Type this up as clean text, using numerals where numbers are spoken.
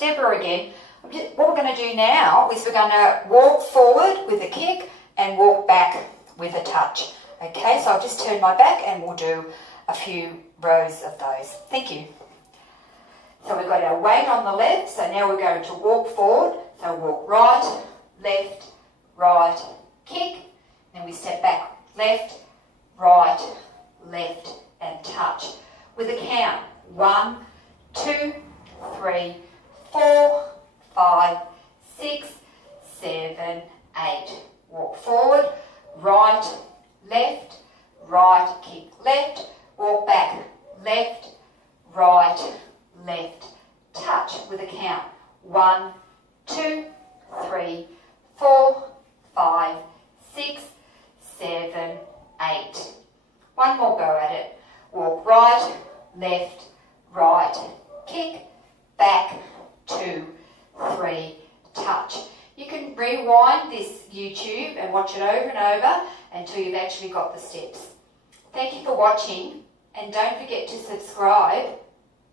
stepper again. What we're going to do now is we're going to walk forward with a kick and walk back with a touch. Okay, so I'll just turn my back and we'll do a few rows of those. Thank you. So we've got our weight on the left, so now we're going to walk forward. So walk right, right, kick, then we step back, left, and touch. With a count, 1, 2, 3, 4, 5, 6, 7, 8. Walk forward, right, kick, left, walk back, left, touch. With a count, 1, 2, 3, 4, 5, 6, 7, 8. One more go at it. Walk right, kick, back, 2, 3, touch. You can rewind this YouTube and watch it over and over until you've actually got the steps. Thank you for watching, and don't forget to subscribe